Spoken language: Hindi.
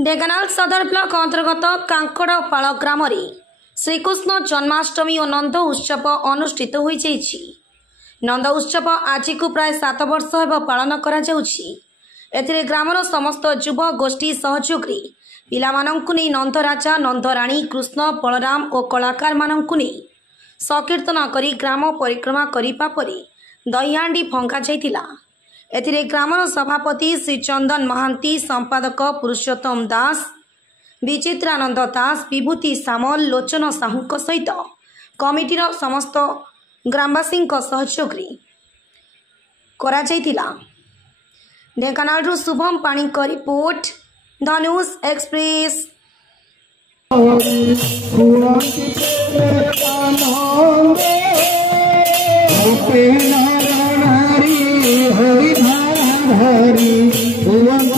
ढेंकानाल सदर ब्लॉक अंतर्गत कांकड़पाड़ ग्राम श्रीकृष्ण जन्माष्टमी और नंद उत्सव अनुष्ठित हो जाइछि। नंद उत्सव आज को प्राय 7 वर्ष हेब पालन करा जाउछि। एथिरे ग्रामर समस्त युव गोष्ठी सहयोगी पिलामानंकु नै नंद राजा नंदराणी कृष्ण बलराम और कलाकार मानंकु नै संकीर्तन करी ग्राम परिक्रमा करिबा परे दहीहांडी भंगा जाइतिला। एथिरे ग्रामर सभापति श्री चंदन महांती, संपादक पुरुषोत्तम दास, विचित्रानंद दास, विभूति सामल, लोचन साहू सहित कमिटीर समस्त ग्रामवासी सहयोगी करा जाइतिला। ढेंकानाल शुभम पाणी का रिपोर्ट, धनुष एक्सप्रेस। हरि हरि